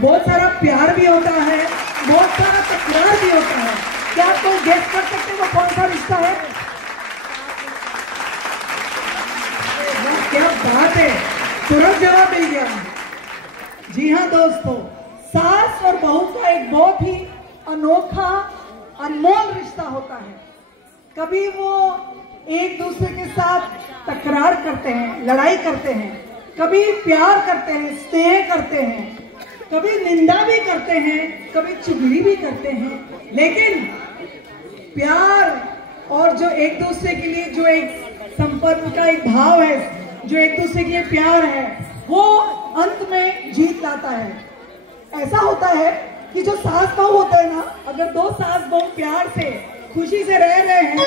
बहुत सारा प्यार भी होता है, बहुत सारा तकरार भी होता है। क्या आप कोई गेस कर सकते हैं वो कौन सा रिश्ता है? क्या बात है, तुरंत जवाब मिल गया। जी हाँ दोस्तों, सास और बहू का एक बहुत ही अनोखा अनमोल रिश्ता होता है। कभी वो एक दूसरे के साथ तकरार करते हैं, लड़ाई करते हैं, कभी प्यार करते हैं, स्नेह करते हैं, कभी निंदा भी करते हैं, कभी चुगली भी करते हैं। लेकिन प्यार और जो एक दूसरे के लिए जो एक संपर्क का एक भाव है, जो एक दूसरे के लिए प्यार है, वो अंत में जीत लाता है। ऐसा होता है कि जो सास बहू होता है ना, अगर दो सास बहू प्यार से खुशी से रह रहे हैं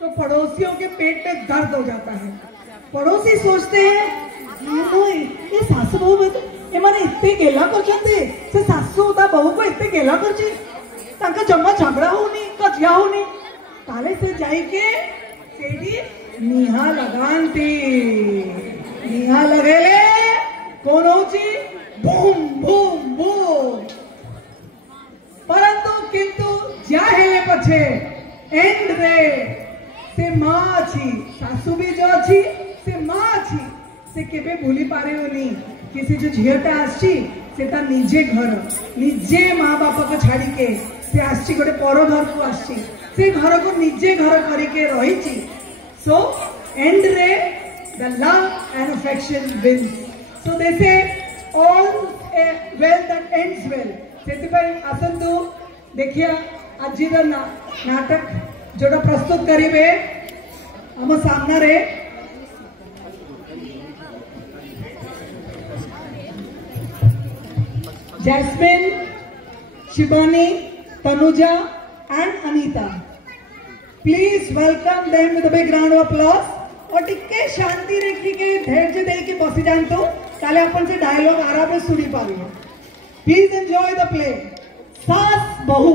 तो पड़ोसियों के पेट में दर्द हो जाता है। पड़ोसी सोचते हैं ये सास बहू में तो एमाने इतने गेला करछन्ते, से सासू होता बहू को इतने गेला करछी, तांका जम्मा झगड़ा होनी कजिया होनी, ताले से जाइके सेठी निहा लगानती, निहा लगेले कौन होची बूम बूम बूम। परंतु किंतु ज्या हेले पछे एंड रे से माँ अच्छी, सासू भी जो अच्छी से माँ अच्छी, से केबे भूली पारे होनी कि से जो झीलटा आसी से ता निजे घर निजे माँ बापा को छाड़ी के से आसी गोटे पर घर को आसी, से घर को निजे घर करके रही छी। सो एंड रे the love and affection wins. So they say all well that ends well। सेतिपाई आसंतु देखिया आजिर नाटक जोड़ा प्रस्तुत करिबे हम सामना रे Jasmine, Shibani, Tanuja and Anita. Please welcome them with a big round of applause. और टिके शांति रखी के धैर्य दे के बसी जानतो ताले अपन से डायलॉग आराम से सुनी पावे। प्लीज एंजॉय द प्ले सास बहू।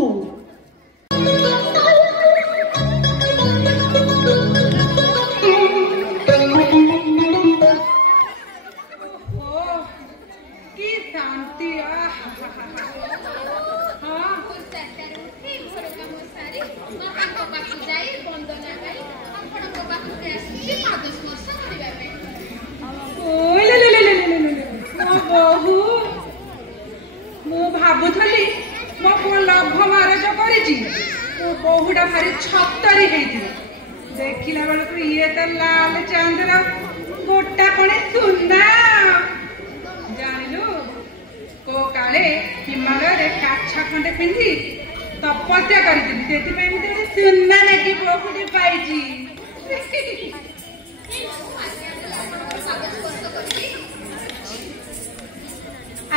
भाବୁथली मो को लभ मारज करिछि ओ बहुडा भारी छतरी हेथि देखिला बेलक ये त लाल चांदर गोटा कोने सुना जानिलु को काले हिमालय रे काछा खंडे पिंदी तपस्या करिथिलि सेति पे मते सुना नेकी बहुडी पाइछि।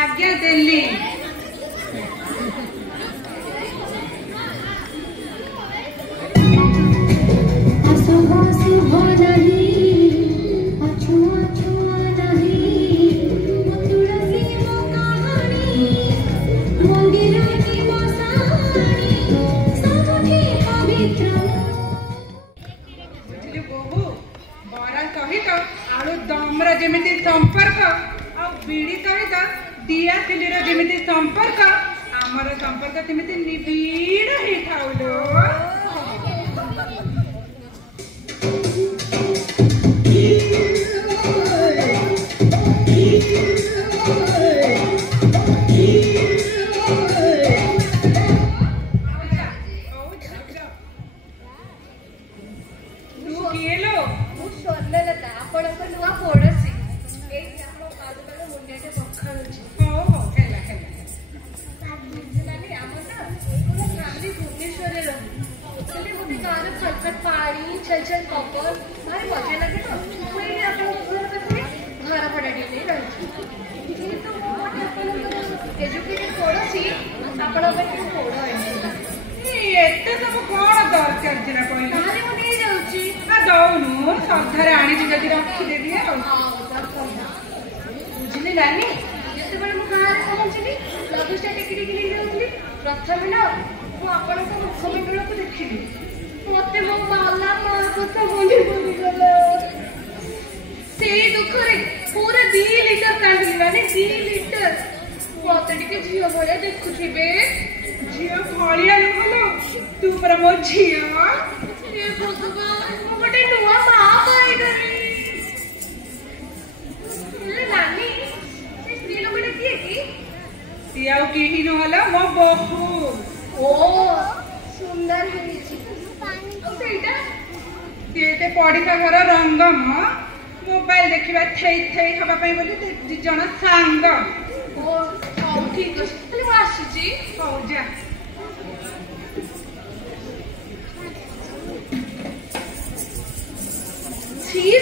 आज्ञा दिल्ली आलू दमर जेमिति संपर्क आ बीड़ी सहित दिया थिलीर जेमिति संपर्क आमर संपर्क सेमिति निबिड़ हे थाउलो। बुझली नानी जिते मु गाँव पहुँचली लगुचा टेकी टेकी जाऊँगी प्रथम ना मुझे मुखमंडल को देखिली मत मो बाला माँ कथा मन पड़गला से दुख रे पूरा 2 लीटर कांदी माने 2 लीटर मत टे झील भाया देखुवे झील भाया नुहलो तू पर मो झील भगवान मु गोटे नुआ माँ पाइगली नानी स्त्री लोकटा किए कि सी आउ केही नुहला मो बहु ओ सुंदर है सेटा सीते पड़िका घर रंगम मोबाइल देखा थई थई हवा बोली दी जन सांग ओ हौ ठीक अछि खाली मु आसीची हौ जा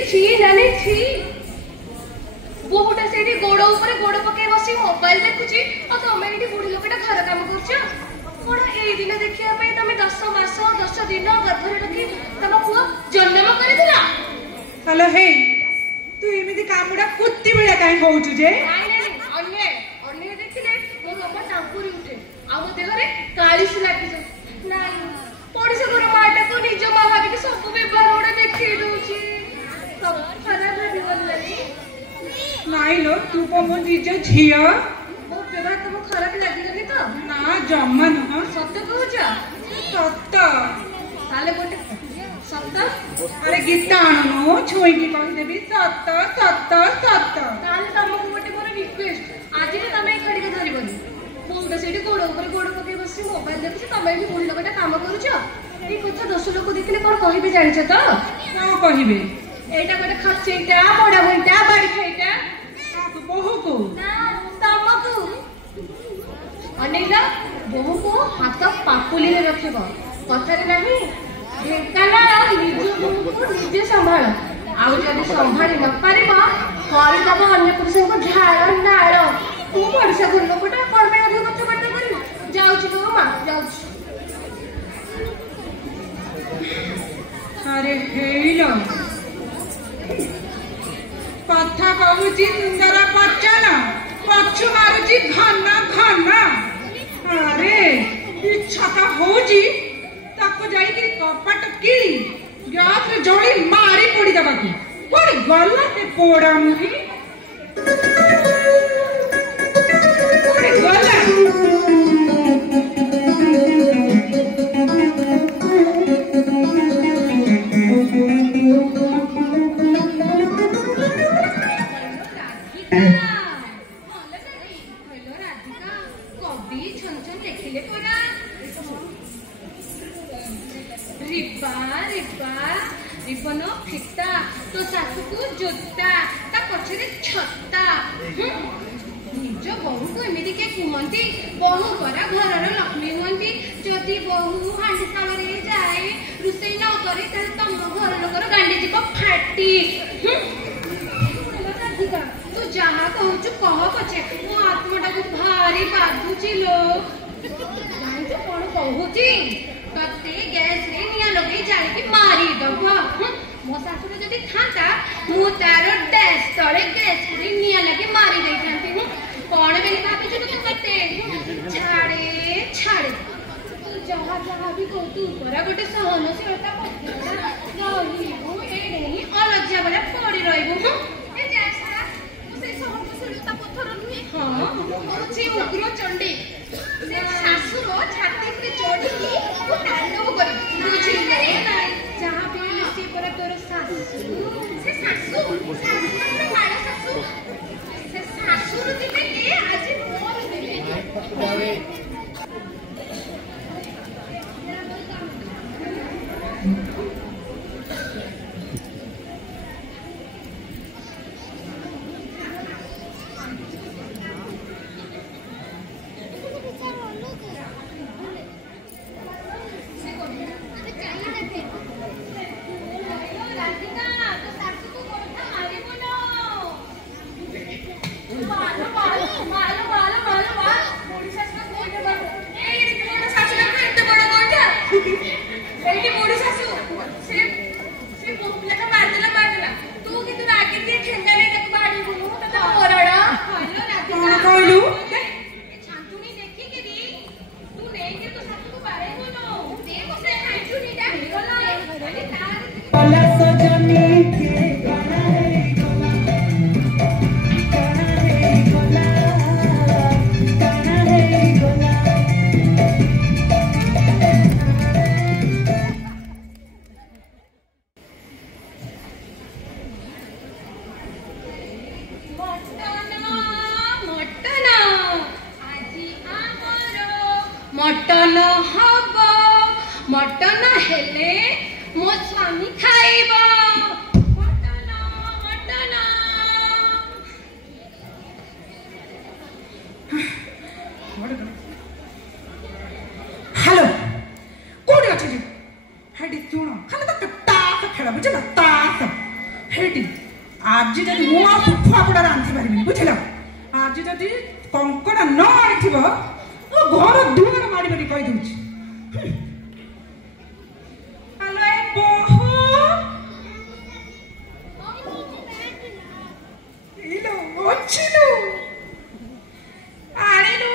छी नानी छी बहुटा सेठी गोड़ ऊपर गोड़ पके बसी मोबाइल देखुची और तमे एठी बुढ़ी लोकटा घर काम करछ कोन एई दिन देखिया पे तमे 10 मास 10 दिन गर्भरे रखी तम पुआ जन्म करथिला हेलो हे तू एमिति कामुडा कुत्ती बेला काई होउछु जे नाही अन्य देखिले मोर बाबा टांकुरी उठे आ मो देहरे कालिस लागी छ नाही पड़िसे घर माटा को निज मां भाबी के सब व्यवहार ओडे देखि दोची सब खराब भाबी बोलली नाही लो तू को मो निज झियो मो व्यवहार तुम खराब लागिलनी तो ना जम्मा न सत्य कहूछ सत्त ताले गोटे सत्य अरे गीता आणनो छोई की कहि देबी सत्त सत्त सत्त ताले तमको गोटे मोर रिक्वेस्ट आज भी तमे खड़ी के धरिबनी बोलदा सेठी गोड़ ऊपर गोड़ पके बसी मोबाइल देखुछ तमे भी बुढ़ी लोकटा काम करूछ ए कथा 10 लोक देखले कोन कहिबे जानिछ तो का कहिबे एटा गोटे खचेटा बड़ा भंटा बाड़ी खाइटा तू बहु को ना तमको अनेला बहु को हाथ पापुली रे रखिबो कथरे नाही ढेकाना निज को निजे संभाळ आउ जदी संभाळी न पारिबो करि दबो अन्य पुरुष को झाड़ नाड़ तू पड़सा घर लोकटा कोन पे अधिक कथा बात करी जाउची तो मां जाउची अरे हेलो कथा कहूची सुंदर बच्चन पछु मारुची घन घन अरे इच्छा तो होची ताको जाई कि कपट की गैस रे जोड़ी मारी पोड़ी दबा की कोड़ी गल्ला से पोड़ा मुही कोड़ी गल्ला रिबन फिता तो सासु को जोता ता पछरे छत्ता निज बहु को एमिति के कुमंती बहु परा घरर लक्ष्मी हुंती जदि बहु हांडी साल रे जाए रुसई न करे त तम घर लोकर गांडी जीव फाटी राधिका तू जहा कहूचु कह पछे मो आत्माटा को भारी बाधुची लो जानिचु कोन कहूची कते गैस रे निया लगे जाली की मारी दबो मो सासुर जदी थांता मु तारो डैश तळे गैस रे निया लगे मारी देई थांती कोन बेली भाबे छु तू कते छाड़े छाड़े तू जहा जहा भी को तू परा गोटे सहनशीलता पत्ता रही हूं एडे ही अलज्जा बले पड़ी रहबो ए जैसा तू से सहनशीलता पत्थर नुहे हां अछि उग्र चंडी से सासुर छाती पे चढ़ी की तांडव करी बुझिले जहां भी से पर तोर सासु से माला सासु से सासुर दिले के आज मोर दिले मटन हब मटन हेले मो स्वामी खाइब मटन मटन हेलो कोडी अछि जी हेडी सुनो खाली तो तास खेला बुझल तास हेडी आज जदि मु आ फुफा पड़ा रांधि पारिबिनी बुझल आज जदि कंकड़ा न आइथिबो ओ घर दुआर मारी मारी कहि दउछि हेलो ए बोहो इलो ओछिलो आनिलु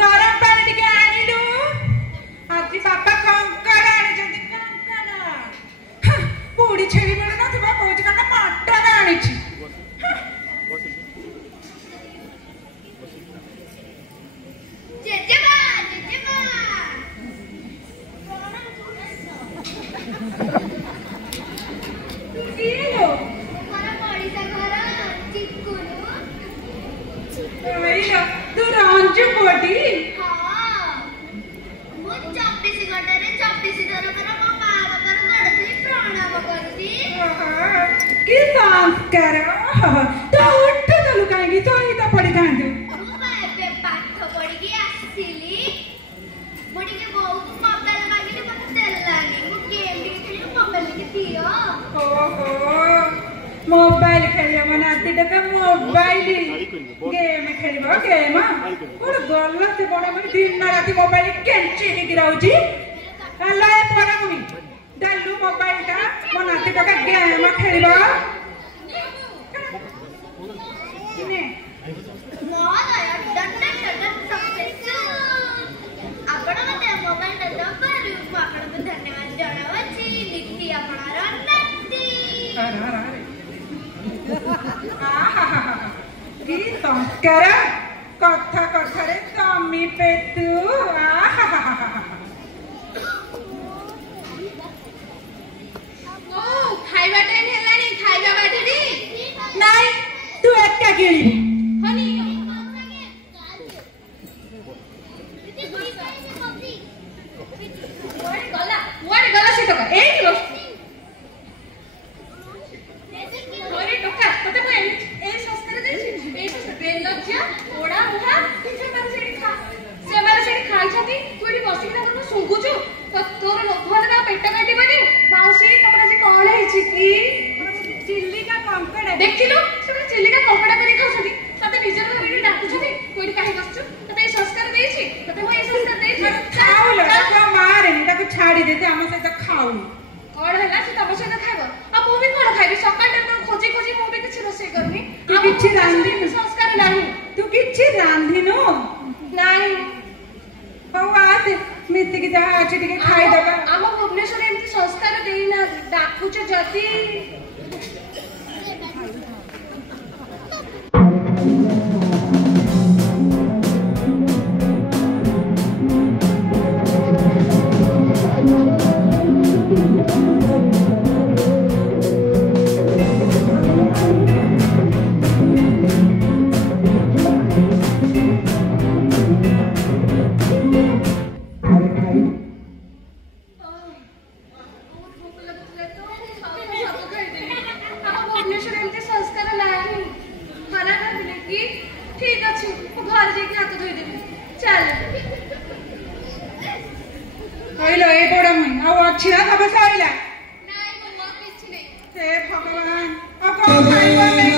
गरम पानी टिके आनिलु आज बापा कंकड़ा आनिଛନ୍ତି कंकड़ा बुढ़ी छेड़ी मिलु नथिबा कौछि कना मटन आनिछि जेजेबा जेजेबा इलो मोर पड़िसा घर चिकुनु इलो तू रंजू बोडी हाँ मु 24 घंटे 24 थर कर मो मां बापर गडसी प्रणाम करसी की संस्कार तो उठ चलु काहेंगी तो ही तो पड़ी थांदु मु बापे पाठ पढ़ी के आसीली मोडी के बहुत मोबाइल मागिले मते देलानी मु गेम भी खेली मोबाइल के दियो ओहो मोबाइल खेलियो मने आतिटा तो मोबाइल गेम खेलिबो गेम कोड गल्ला से बड़ा मन दिन राति मोबाइल केंची की रहउची हल्ला ए पड़ा मुनी डालू मोबाइल टा मन आतिटा का गेम खेलिबो ने मोदय डंडा डंडा सक्सेस आपण मते मोबाइल दबारु आपण को धन्यवाद जणावची नीति आपणार नंदी की संस्कार कथा कथारे तमी पेतु ओ खाइबा टाइम हेलानी खाइबा बाटडी नाई तू एका गिळी हनी वारे गला से तो ए किलो ओरे टोका तते मु ए संस्कार देछि ए संस्कार बेलज्जा ओडा मुहा से मारे से खाइ छथि तू एठी बसी ना कोन सुंगुछु तो तोर लोभन ना पेट काटी बने माउसी तमरा जे कोन हेछि की चिल्ली का कंकड़ा देखिलु से चिल्ली का कंकड़ा करी खाउछथि तते निजर घरे डाकुछथि कोइडी काहे बसछु तते ए संस्कार देछि तते मु ए संस्कार देछि खाऊ लो ताको मारे नी ताको छाड़ी देते हम से खाऊ कौन है से तब से खाइब आ मु भी कोन खाइबी सकाळ टाइम खोजी खोजी मु भी किछि रोसे करनी तू किछि रांधी संस्कार नाही तू किछि रांधिनो नाही हौ आते मिति की जहा अछि टिके खाइ दबा आम भुवनेश्वर एमती संस्कार देना डाकुछ जदी କହିଲ ଏ ବଡ ମୁଇଁ ଆଉ ଅଛି ନା ସବୁ ସଇଲା ନାଇଁ ମୋ କିଛି ନାହିଁ हे भगवान अब कौन खाइबा में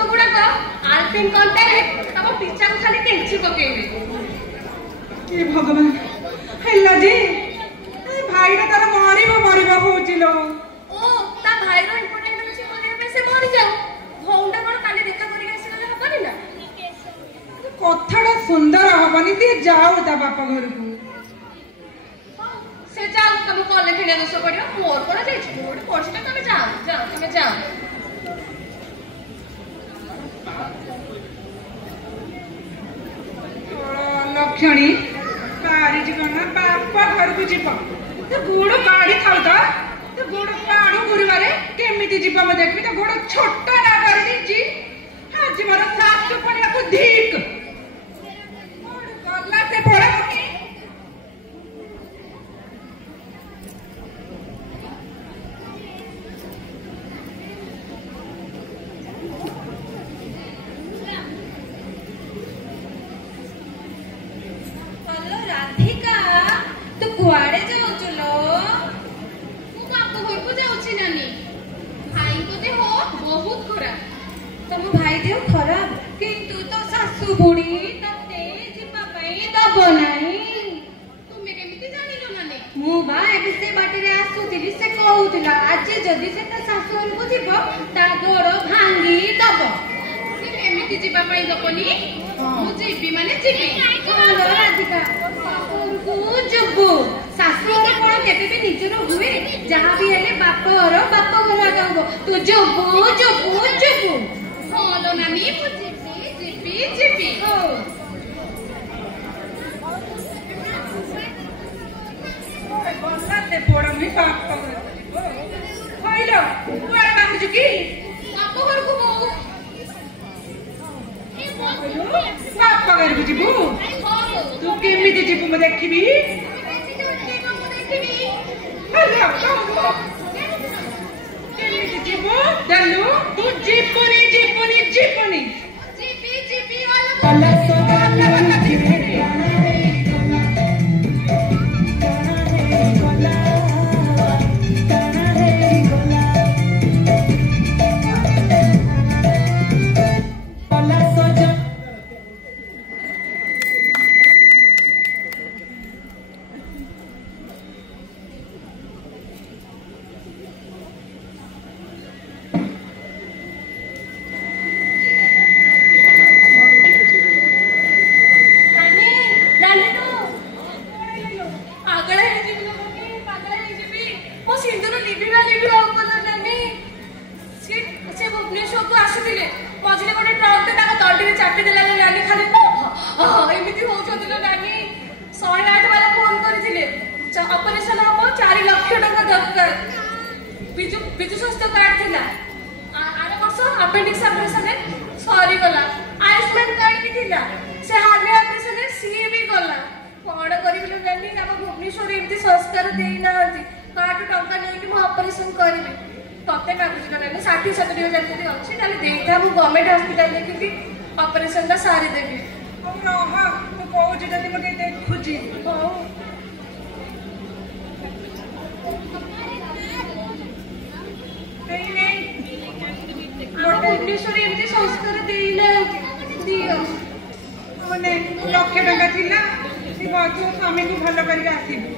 ଭୂତ ଗୁଡାକ ଆଲପିନ କଣ୍ଟାରେ ତମ ପିଛାକୁ ଖାଲି କେଞ୍ଚି ପକେଇବେ। ଏ ଭଗବାନ ହେଲା ଯେ ଭାଇଟା ତାର ମରିବ ହଉଛି ଲୋ। ଓ ତା ଭାଇର ଇମ୍ପୋର୍ଟାଣ୍ଟ ଅଛି ମରିବା ପାଇଁ, ସେ ମରିଯାଉ। ଭଉଣୀଟା କଣ କାଲି ଦେଖା କରିକି ଆସିଗଲେ ହବନି ନା? କଥାଟା ସୁନ୍ଦର ହବନି, ସିଏ ଯାଉ ତା ବାପା ଘରକୁ। ସେ ଯାଉ, ତମ କଲେ ଖେଳିଆ ଦୋଷ ପଡିବ। ମୋର କଣ ଯାଇଛି, ମୁଁ ଗୋଟେ ପଢୁଛି, ତମେ ଯାଅ ତମେ ଯାଅ। ଲକ୍ଷଣୀ ବାହାରି ଯିବ ନା ବାପା ଘରକୁ ଯିବ, ଗୋଡ କାଢି ଥାଉ ତ, ଗୋଡ କାଢୁ ଗୁରୁବାରେ କେମିତି ଯିବ ମୁଁ ଦେଖିବି। ତା ଗୋଡ ଛୋଟ ନା କରି ଦେଇଛି, ଆଜି ମୋର ଶାଶୁ ପଣିବାକୁ ଧିକ୍ ଗଲା ସେ ପଳା। ରାଧିକା ତୁ କୁଆଡେ ଯାଉଛୁ ଲୋ? ମୁଁ ବାପ ଘରକୁ ଯାଉଛି ନାନୀ। ଭାଇଙ୍କ ଦେହ ବହୁତ ଖରାପ। ତମ ଭାଇ ଦେହ ଖରାପ, କିନ୍ତୁ ତୋ ଶାଶୁ ବୁଢୀ ତତେ ଯିବା ପାଇଁ ଦବ ନାହିଁ। ତୁମେ କେମିତି ଜାଣିଲ ନାନୀ? ମୁଁ ବା ଏବେ ସେ ବାଟରେ ଆସୁଥିଲି, ସେ କହୁଥିଲା ଆଜି ଯଦି ସେ ତା ଶାଶୁ ଘରକୁ ଯିବ ତା ଗୋଡ ଭାଙ୍ଗି ଦବ। ସେ କେମିତି ଯିବା ପାଇଁ ଦବନି? ମୁଁ ଯିବି ମାନେ ଯିବି। ରାଧିକା ଶାଶୁଘରକୁ ଯିବୁ। ଶାଶୁଘର କଣ କେବେ ବି ନିଜର ହୁଏ? ଯାହା ବି ହେଲେ ବାପ ଘର ଆଗ। ତୁ ଯିବୁ। ହଁ ଲୋ ନାନୀ, ମୁଁ ଯିବି। ଗଲା ସେ ପୋଡ ମୁଇଁ ବାପ ଘରକୁ କହିଲ କୁଆଡେ ବାହାରୁଛୁ କି? ବାପ ଘରକୁ ବୋଉ। ବାପ ଘରକୁ ଯିବୁ? ତୁ କେମିତି ଯିବୁ ମୁଁ ଦେଖିବି? କେମିତି ଯିବୁ ଦେଲୁ? ତୁ ଯିବୁନି। ଅପରେସନ ହବ, 4 ଲକ୍ଷ ଟଙ୍କା ଦରକାର। ବିଜୁ ସ୍ୱାସ୍ଥ୍ୟ କାର୍ଡ ଥିଲା। ଆର ବର୍ଷ ଆପେଣ୍ଡିକ୍ସ ଅପରେସନରେ ସରିଗଲା। ଆୟୁଷ୍ମାନ କାର୍ଡ ବି ଥିଲା, ସେ ହାର୍ନିଆ ଅପରେସନରେ ସିଏ ବି ଗଲା। କଣ କରିବି ଜାଣି? ଆମ ଭୁବନେଶ୍ୱରରେ ଏମିତି ସଂସ୍କାର ଦେଇନାହାନ୍ତି। କାର୍ଡରୁ ଟଙ୍କା ନେଇକି ମୁଁ ଅପରେସନ କରିବି। ତତେ କାଟୁଛି ନା 60-70 ହଜାର ଯଦି ଅଛି ତାହେଲେ ଦେଇଥା, ମୁଁ ଗଭର୍ଣ୍ଣମେଣ୍ଟ ହସ୍ପିଟାଲ ଦେଖିକି ଅପରେସନଟା ସାରିଦେବି। ମୁଁ କହୁଛି ଯଦି ମୁଁ ଟିକେ ଦେଖୁଛି। ହଉ। ଭୁବନେଶ୍ୱରରେ ଏମିତି ସଂସ୍କାର ଦେଇନାହାନ୍ତି। ମାନେ 1 ଲକ୍ଷ ଟଙ୍କା ଥିଲା, ସ୍ୱାମୀକୁ ଭଲ କରିକି ଆସିବୁ।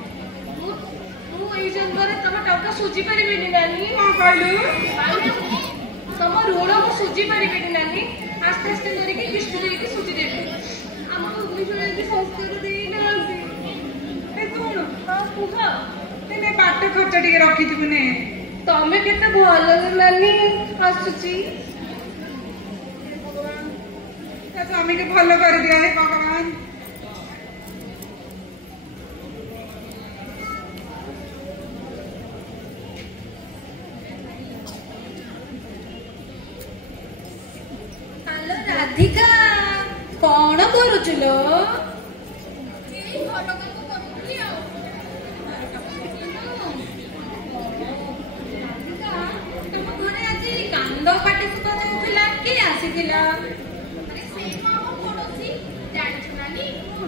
ମୁଁ ଏଇ ଜନ୍ମରେ ତମ ଟଙ୍କା ସୁଝି ପାରିବିନି ନାନୀ। କଣ କହିଲୁ? ତମ ଋଣ ମୁଁ ସୁଝି ପାରିବିନି ନାନୀ। ଆସ୍ତେ ଆସ୍ତେ କରିକି କିସ୍ତି ଦେଇକି ସୁଝିଦେବି। ଆମ ଭୁବନେଶ୍ୱରରେ ଏମିତି ସଂସ୍କାର ଦେଇନାହାନ୍ତି। ଶୁଣୁ, କୁହ। ଦିନେ ବାଟ ଖର୍ଚ୍ଚ ଟିକେ ରଖିଥିବୁ ନେ। ତମେ କେତେ ଭଲ ନାନୀ। ଆସୁଛି। ତା ସ୍ୱାମୀକୁ ଭଲ କରିଦିଅ ହେ ଭଗବାନ। ହ୍ୟାଲୋ ରାଧିକା, କଣ କରୁଛୁ ଲୋ? କାନ୍ଦ ପାଟି ସୁବା ଯାଉଥିଲା, କିଏ ଆସିଥିଲା?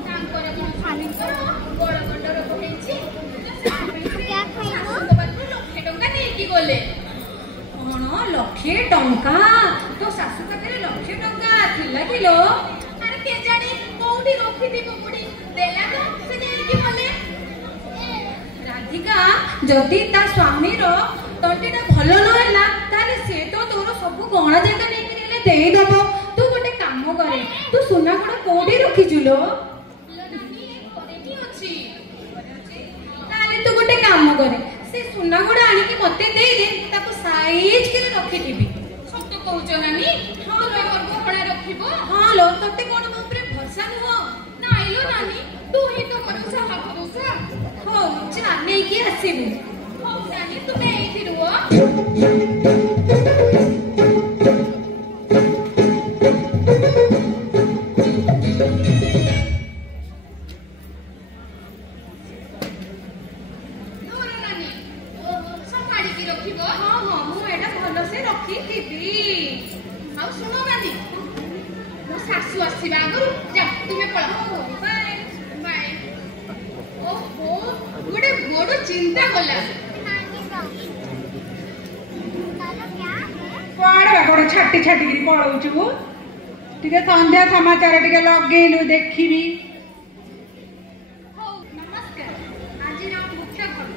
ତାଙ୍କର ସ୍ୱାମୀଙ୍କର ବଡ ଗଣ୍ଡ ରୋଗ ହେଇଛି, 1 ଲକ୍ଷ ଟଙ୍କା ନେଇକି ଗଲେ। କଣ लक्षे टंका तो शाशु पाखे लक्षे टंका थिला किलो अरे के जाने कोउठी रखिथिबो बुडी देला तो से नेकी बोले राधिका जदि ता स्वामी रो तंटीटा भलो न होला ताले से तो तोर सब गहना जाका नै किले देई दबो तू गोटे काम करे तू सुना गुडा कोडी रखी जुलो नानी करे की अछि ताले तू गोटे काम करे से सुना गुडा आनी कि मते देई दे ताको साइज के रखी दिबी सत्य कहउछ नानी हां लो मोर गहना रखिबो हां लो तते कोन मो ऊपर भरसा नुहो नाइलो नानी तू ही तो भरोसा हा भरोसा हो चा नै की आसीबू हो नानी तुमे एठी रुओ चिंता गला कुआड़े बड़ छाटी छाटी करी पळौछु टिके संध्या समाचार टिके लगेलु देखिबी हो नमस्कार आज मुख्य खबर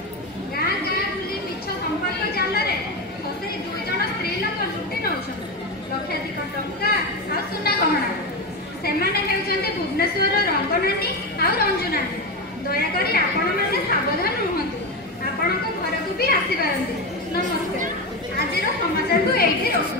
गाँ गाँ बुली मिछ संपर्क जाल रे मते दुई जण स्त्री लोक लुटी नउछन लक्षाधिक टंका आ सुना गहना सेमाने हेउचंते भुवनेश्वर रंगनानी आ रंजुनानी दया करी आपण माने सावधान रहंतु आपणक घर को भी आसी पारंती नमस्कार आज समाचार को एठी रोक